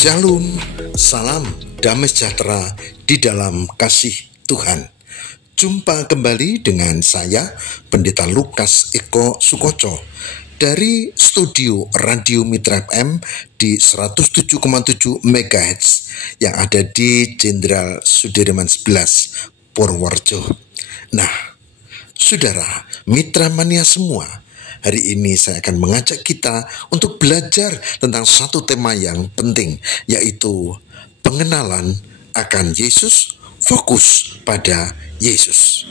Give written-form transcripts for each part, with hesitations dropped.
Shalom, salam damai sejahtera di dalam kasih Tuhan. Jumpa kembali dengan saya, Pendeta Lukas Eko Sukoco, dari studio Radio Mitra FM di 107,7 MHz yang ada di Jenderal Sudirman 11, Purworejo. Nah, saudara, mitra mania semua, hari ini saya akan mengajak kita untuk belajar tentang satu tema yang penting, yaitu pengenalan akan Yesus, fokus pada Yesus.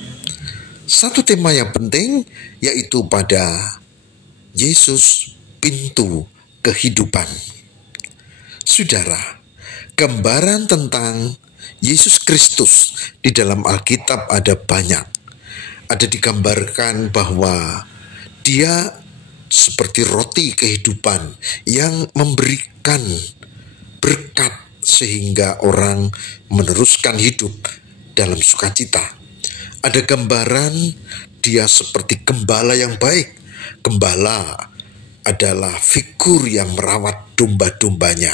Satu tema yang penting yaitu pada Yesus, pintu kehidupan. Saudara, gambaran tentang Yesus Kristus di dalam Alkitab ada banyak. Ada digambarkan bahwa Dia seperti roti kehidupan yang memberikan berkat sehingga orang meneruskan hidup dalam sukacita. Ada gambaran Dia seperti gembala yang baik. Gembala adalah figur yang merawat domba-dombanya.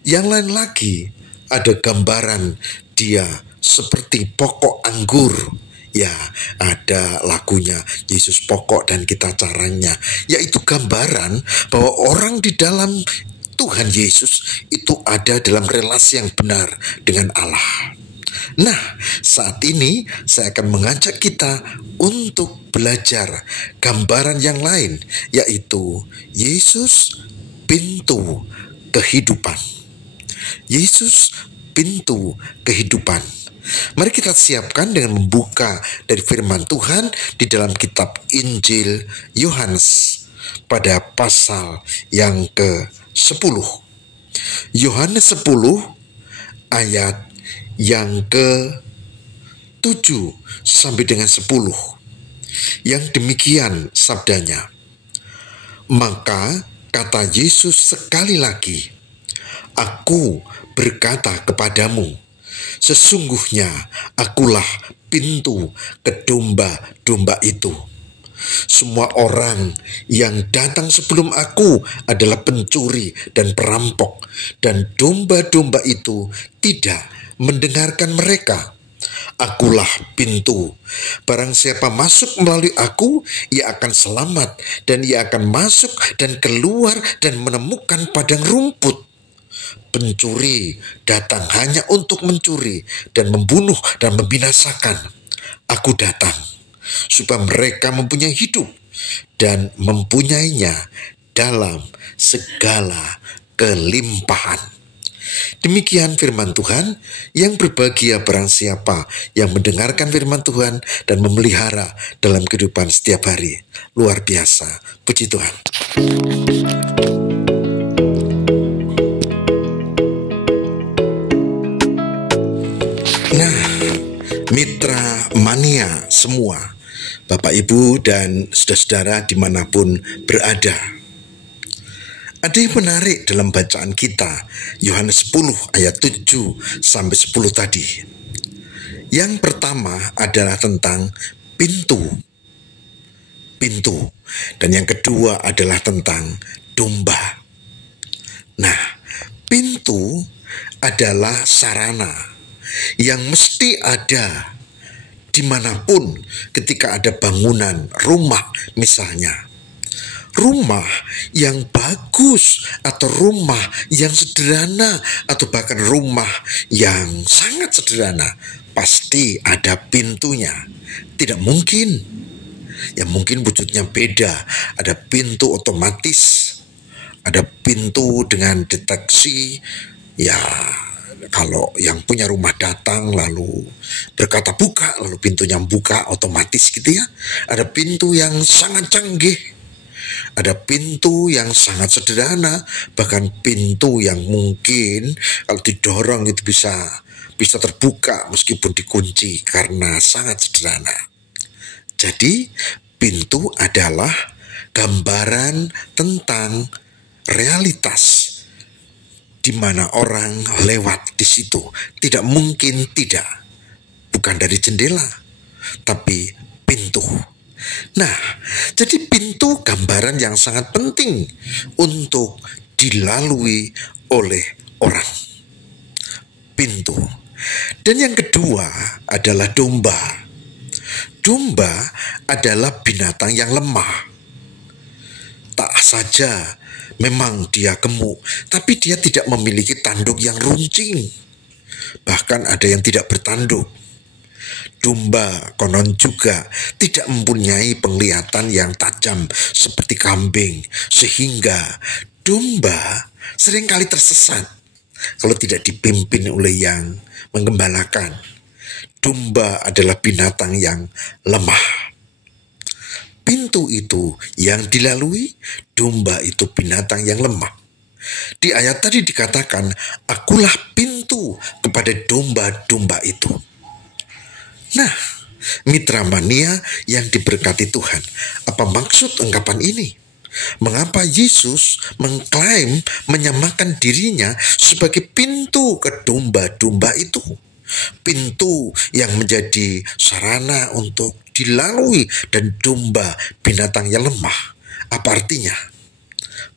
Yang lain lagi, ada gambaran Dia seperti pokok anggur. Ya, ada lagunya Yesus pokok dan kita caranya, yaitu gambaran bahwa orang di dalam Tuhan Yesus itu ada dalam relasi yang benar dengan Allah. Nah, saat ini saya akan mengajak kita untuk belajar gambaran yang lain, yaitu Yesus, pintu kehidupan. Yesus, pintu kehidupan. Mari kita siapkan dengan membuka dari firman Tuhan di dalam kitab Injil Yohanes pada pasal yang ke-10. Yohanes 10 ayat yang ke-7 sampai dengan 10. Yang demikian sabdanya. Maka kata Yesus sekali lagi, "Aku berkata kepadamu, sesungguhnya akulah pintu ke domba-domba itu. Semua orang yang datang sebelum aku adalah pencuri dan perampok, dan domba-domba itu tidak mendengarkan mereka. Akulah pintu. Barang siapa masuk melalui aku, ia akan selamat, dan ia akan masuk dan keluar dan menemukan padang rumput. Pencuri datang hanya untuk mencuri dan membunuh dan membinasakan. Aku datang supaya mereka mempunyai hidup dan mempunyainya dalam segala kelimpahan." Demikian firman Tuhan. Yang berbahagia barang siapa yang mendengarkan firman Tuhan dan memelihara dalam kehidupan setiap hari. Luar biasa. Puji Tuhan. Nah, mitra mania semua, Bapak Ibu dan saudara-saudara dimanapun berada, ada yang menarik dalam bacaan kita, Yohanes 10 ayat 7 sampai 10 tadi. Yang pertama adalah tentang pintu. Dan yang kedua adalah tentang domba. Nah, pintu adalah sarana yang mesti ada dimanapun ketika ada bangunan rumah misalnya. Rumah yang bagus atau rumah yang sederhana atau bahkan rumah yang sangat sederhana pasti ada pintunya. Tidak mungkin. Ya mungkin wujudnya beda. Ada pintu otomatis, ada pintu dengan deteksi. Ya, kalau yang punya rumah datang lalu berkata buka, lalu pintunya buka otomatis gitu ya. Ada pintu yang sangat canggih, ada pintu yang sangat sederhana, bahkan pintu yang mungkin kalau didorong itu bisa terbuka meskipun dikunci karena sangat sederhana. Jadi pintu adalah gambaran tentang realitas di mana orang lewat di situ. Tidak mungkin tidak. Bukan dari jendela, tapi pintu. Nah, jadi pintu gambaran yang sangat penting untuk dilalui oleh orang. Pintu. Dan yang kedua adalah domba. Domba adalah binatang yang lemah. Tak saja memang dia gemuk, tapi dia tidak memiliki tanduk yang runcing. Bahkan ada yang tidak bertanduk. Domba konon juga tidak mempunyai penglihatan yang tajam seperti kambing, sehingga domba seringkali tersesat kalau tidak dipimpin oleh yang menggembalakan. Domba adalah binatang yang lemah. Pintu itu yang dilalui, domba itu binatang yang lemah. Di ayat tadi dikatakan, akulah pintu kepada domba-domba itu. Nah, mitra mania yang diberkati Tuhan, apa maksud ungkapan ini? Mengapa Yesus mengklaim menyamakan dirinya sebagai pintu ke domba-domba itu? Pintu yang menjadi sarana untuk dilalui dan domba binatang yang lemah. Apa artinya?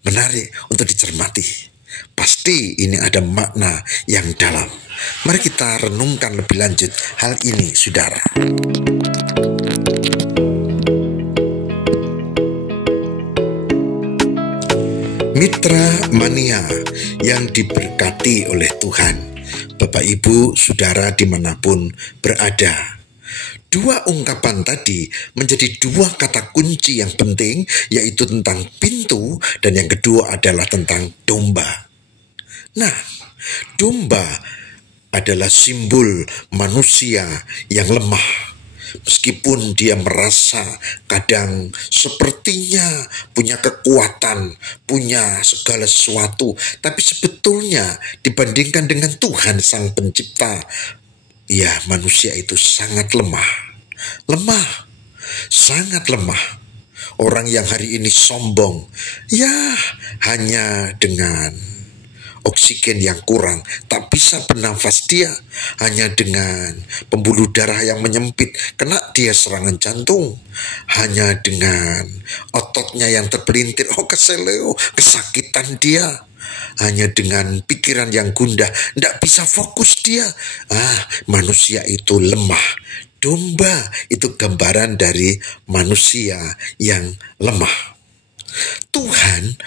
Menarik untuk dicermati. Pasti ini ada makna yang dalam. Mari kita renungkan lebih lanjut hal ini, saudara. Mitra mania yang diberkati oleh Tuhan, Bapak Ibu, saudara dimanapun berada. Dua ungkapan tadi menjadi dua kata kunci yang penting, yaitu tentang pintu dan yang kedua adalah tentang domba. Nah, domba adalah simbol manusia yang lemah. Meskipun dia merasa kadang sepertinya punya kekuatan, punya segala sesuatu, tapi sebetulnya dibandingkan dengan Tuhan Sang Pencipta, ya manusia itu sangat lemah. Lemah, sangat lemah. Orang yang hari ini sombong, ya hanya dengan oksigen yang kurang, tak bisa bernafas dia, hanya dengan pembuluh darah yang menyempit, kena dia serangan jantung, hanya dengan ototnya yang terpelintir, keseleo, kesakitan dia, hanya dengan pikiran yang gundah, tidak bisa fokus dia. Manusia itu lemah. Domba itu gambaran dari manusia yang lemah. Tuhan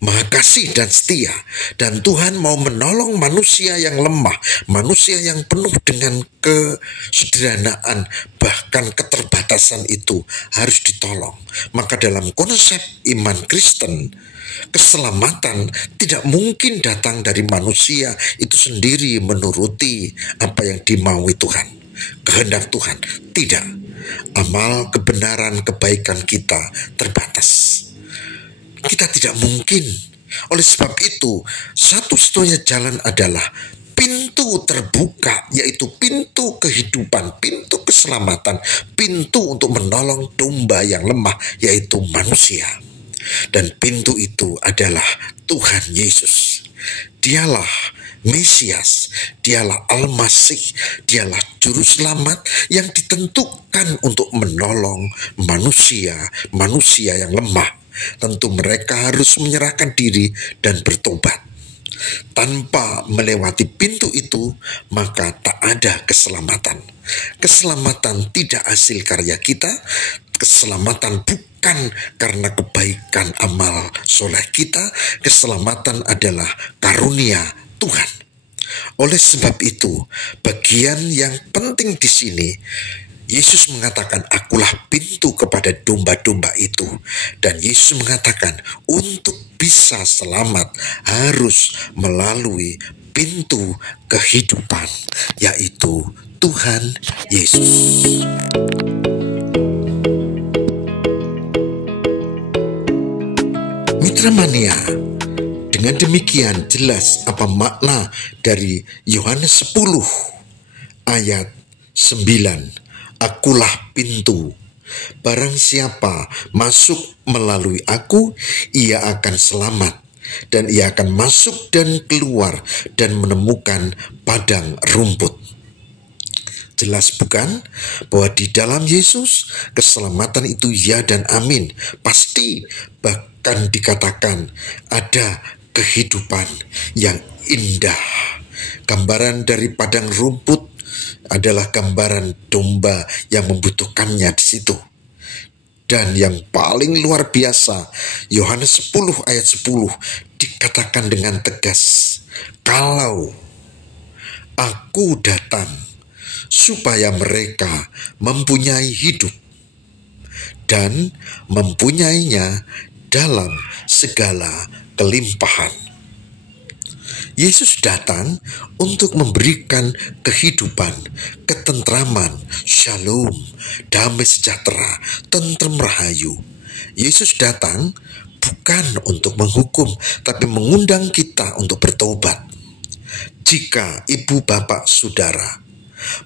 Maha kasih dan setia, dan Tuhan mau menolong manusia yang lemah, manusia yang penuh dengan kesederhanaan, bahkan keterbatasan itu harus ditolong. Maka dalam konsep iman Kristen, keselamatan tidak mungkin datang dari manusia itu sendiri menuruti apa yang dimaui Tuhan, kehendak Tuhan. Tidak, amal kebenaran kebaikan kita terbatas. Kita tidak mungkin. Oleh sebab itu, satu-satunya jalan adalah pintu terbuka, yaitu pintu kehidupan, pintu keselamatan, pintu untuk menolong domba yang lemah, yaitu manusia. Dan pintu itu adalah Tuhan Yesus. Dialah Mesias, dialah Al-Masih, dialah Juru Selamat yang ditentukan untuk menolong manusia yang lemah. Tentu mereka harus menyerahkan diri dan bertobat. Tanpa melewati pintu itu, maka tak ada keselamatan. Keselamatan tidak hasil karya kita. Keselamatan bukan karena kebaikan amal soleh kita. Keselamatan adalah karunia Tuhan. Oleh sebab itu, bagian yang penting di sini, Yesus mengatakan, akulah pintu kepada domba-domba itu. Dan Yesus mengatakan, untuk bisa selamat harus melalui pintu kehidupan, yaitu Tuhan Yesus. Mitra mania, dengan demikian jelas apa makna dari Yohanes 10 ayat 9. Akulah pintu. Barang siapa masuk melalui aku, ia akan selamat, dan ia akan masuk dan keluar dan menemukan padang rumput. Jelas bukan bahwa di dalam Yesus keselamatan itu ya dan amin. Pasti, bahkan dikatakan ada kehidupan yang indah. Gambaran dari padang rumput adalah gambaran domba yang membutuhkannya di situ. Dan yang paling luar biasa, Yohanes 10 ayat 10 dikatakan dengan tegas, kalau Aku datang supaya mereka mempunyai hidup dan mempunyainya dalam segala kelimpahan. Yesus datang untuk memberikan kehidupan, ketentraman, shalom, damai sejahtera, tentrem rahayu. Yesus datang bukan untuk menghukum, tapi mengundang kita untuk bertobat. Jika ibu bapak saudara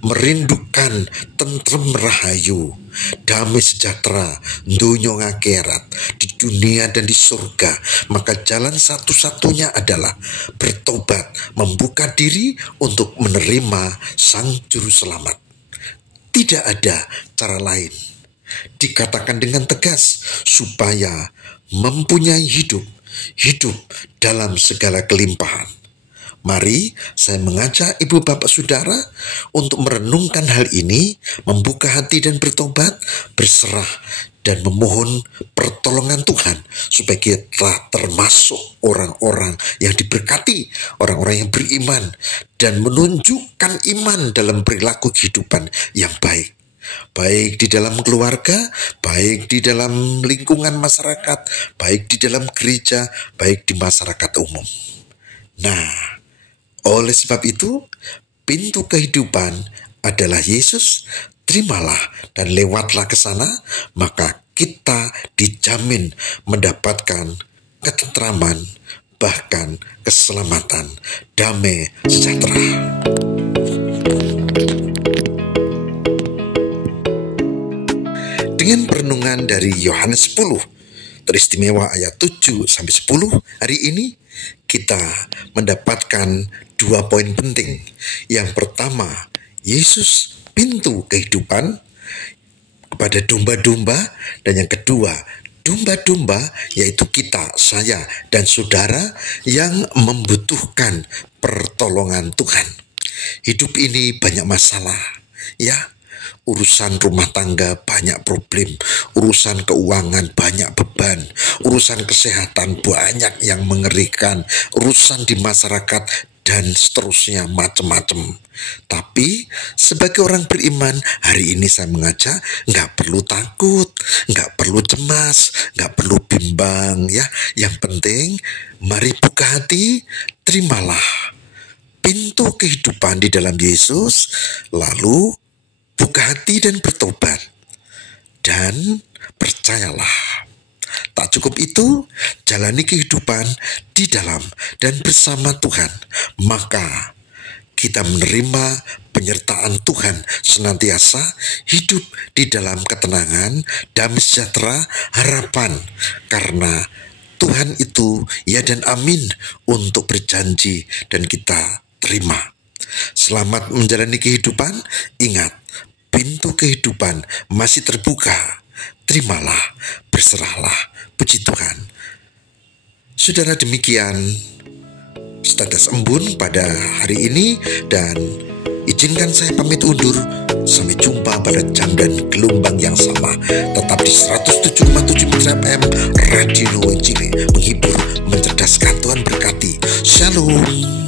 merindukan tentrem rahayu, damai sejahtera, dunia akhirat, di dunia dan di surga, maka jalan satu-satunya adalah bertobat, membuka diri untuk menerima Sang Juru Selamat. Tidak ada cara lain. Dikatakan dengan tegas, supaya mempunyai hidup dalam segala kelimpahan. Mari saya mengajak ibu bapak saudara untuk merenungkan hal ini, membuka hati dan bertobat, berserah dan memohon pertolongan Tuhan supaya kita termasuk orang-orang yang diberkati, orang-orang yang beriman dan menunjukkan iman dalam perilaku kehidupan yang baik. Baik di dalam keluarga, baik di dalam lingkungan masyarakat, baik di dalam gereja, baik di masyarakat umum. Nah, oleh sebab itu, pintu kehidupan adalah Yesus. Terimalah dan lewatlah ke sana, maka kita dijamin mendapatkan ketentraman, bahkan keselamatan, damai sejahtera. Dengan perenungan dari Yohanes 10, teristimewa ayat 7-10, hari ini kita mendapatkan 2 poin penting. Yang pertama, Yesus pintu kehidupan kepada domba-domba, dan yang kedua, domba-domba yaitu kita, saya, dan saudara yang membutuhkan pertolongan Tuhan. Hidup ini banyak masalah, ya. Urusan rumah tangga banyak problem, urusan keuangan banyak beban, urusan kesehatan banyak yang mengerikan, urusan di masyarakat dan seterusnya macam-macam. Tapi sebagai orang beriman, hari ini saya mengajak nggak perlu takut, nggak perlu cemas, nggak perlu bimbang, ya. Yang penting mari buka hati, terimalah pintu kehidupan di dalam Yesus, lalu buka hati dan bertobat. Dan percayalah, tak cukup itu, jalani kehidupan di dalam dan bersama Tuhan, maka kita menerima penyertaan Tuhan senantiasa, hidup di dalam ketenangan, damai sejahtera, harapan, karena Tuhan itu ya dan amin untuk berjanji dan kita terima. Selamat menjalani kehidupan. Ingat, pintu kehidupan masih terbuka. Terimalah, berserahlah. Puji Tuhan. Saudara, demikian status embun pada hari ini, dan izinkan saya pamit undur. Sampai jumpa pada jam dan gelombang yang sama. Tetap di 107,7 Mitra FM, Radio Injili, menghibur, mencerdaskan. Tuhan berkati. Shalom.